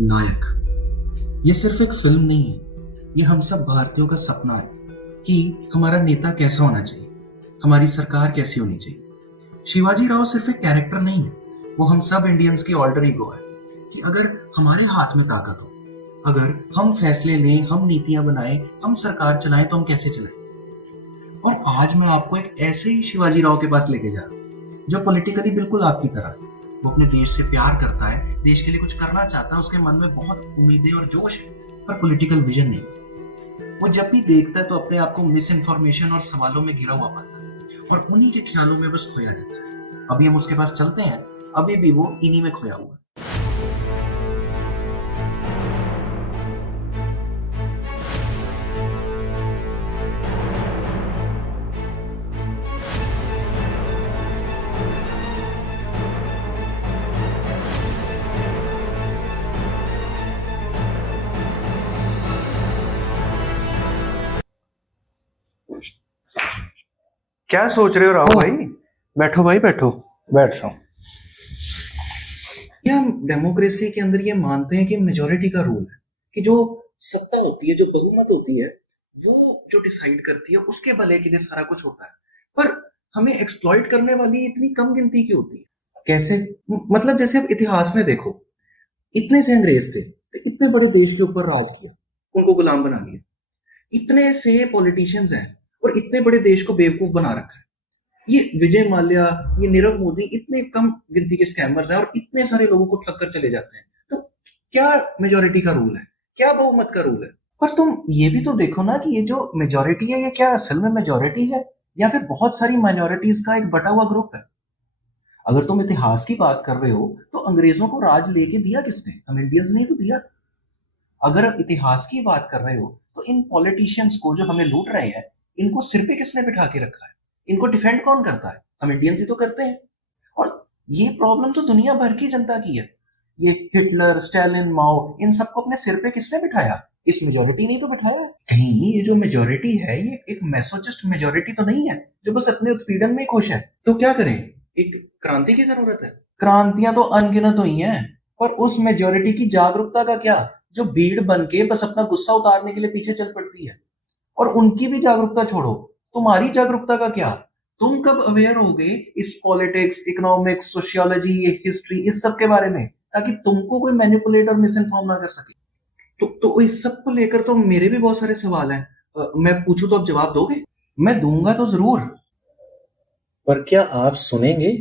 नायक ये सिर्फ एक फिल्म नहीं है, ये हम सब भारतीयों का सपना है कि हमारा नेता कैसा होना चाहिए, हमारी सरकार कैसी होनी चाहिए। शिवाजी राव सिर्फ एक कैरेक्टर नहीं है, वो हम सब इंडियंस की ऑल्टर ईगो है कि अगर हमारे हाथ में ताकत हो, अगर हम फैसले लें, हम नीतियां बनाएं, हम सरकार चलाएं तो हम कैसे चलाएं। और आज मैं आपको एक ऐसे ही शिवाजी राव के पास लेके जा रहा हूँ जो पॉलिटिकली बिल्कुल आपकी तरह है। वो अपने देश से प्यार करता है, देश के लिए कुछ करना चाहता है, उसके मन में बहुत उम्मीदें और जोश है, पर पॉलिटिकल विजन नहीं। वो जब भी देखता है तो अपने आप को मिस इन्फॉर्मेशन और सवालों में घिरा हुआ पाता है और उन्हीं के ख्यालों में बस खोया रहता है। अभी हम उसके पास चलते हैं, अभी भी वो इन्हीं में खोया हुआ है। क्या सोच रहे हो राहुल भाई? बैठो भाई बैठो। बैठ रहा हूँ। क्या हम डेमोक्रेसी के अंदर ये मानते हैं कि मेजोरिटी का रूल है, कि जो सत्ता होती है, जो बहुमत होती है, वो जो डिसाइड करती है, उसके भले के लिए सारा कुछ होता है। पर हमें एक्सप्लॉइट करने वाली इतनी कम गिनती की होती है। कैसे? मतलब जैसे अब इतिहास में देखो, इतने से अंग्रेज थे तो इतने बड़े देश के ऊपर राज किया, उनको गुलाम बना लिया। इतने से पॉलिटिशियंस हैं और इतने बड़े देश को बेवकूफ बना रखा है। ये विजय माल्या, ये नीरव मोदी, इतने कम गिनती के स्कैमर्स हैं और इतने सारे लोगों को ठग कर चले जाते हैं। तो क्या मेजोरिटी का रूल है? क्या बहुमत का रूल है? पर तुम ये भी तो देखो ना कि ये जो मेजोरिटी है, ये क्या असल में मेजोरिटी है या फिर बहुत सारी माइनॉरिटीज का एक बटा हुआ ग्रुप है? अगर तुम इतिहास की बात कर रहे हो तो अंग्रेजों को राज लेके दिया किसने? हम इंडियंस ने ही तो दिया। अगर आप इतिहास की बात कर रहे हो तो इन पॉलिटिशियंस को जो हमें लूट रहे हैं, इनको सिर पे किसने बिठा के रखा है? इनको डिफेंड कौन करता है? हम इंडियंस ही तो करते हैं। और ये प्रॉब्लम तो दुनिया भर की जनता की है। ये हिटलर, स्टालिन, माओ, इन सबको अपने सिर पे किसने बिठाया? इस मेजोरिटी ने तो बिठाया। कहीं ये जो मेजोरिटी है, ये एक मैसोचिस्ट मेजोरिटी तो नहीं है जो बस अपने उत्पीड़न में खुश है। तो क्या करें? एक क्रांति की जरूरत है। क्रांतियां तो अनगिनत हुई हैं, पर उस मेजोरिटी की जागरूकता का क्या, जो भीड़ बन के बस अपना गुस्सा उतारने के लिए पीछे चल पड़ती है। और उनकी भी जागरूकता छोड़ो, तुम्हारी जागरूकता का क्या? तुम कब अवेयर होगे इस पॉलिटिक्स, इकोनॉमिक्स, सोशियोलॉजी, ये हिस्ट्री, इस सब के बारे में, ताकि तुमको कोई मैनिपुलेट और मिस इन्फॉर्म ना कर सके। तो इस सब को लेकर तो मेरे भी बहुत सारे सवाल हैं। मैं पूछूं तो आप जवाब दोगे? मैं दूंगा तो जरूर, पर क्या आप सुनेंगे?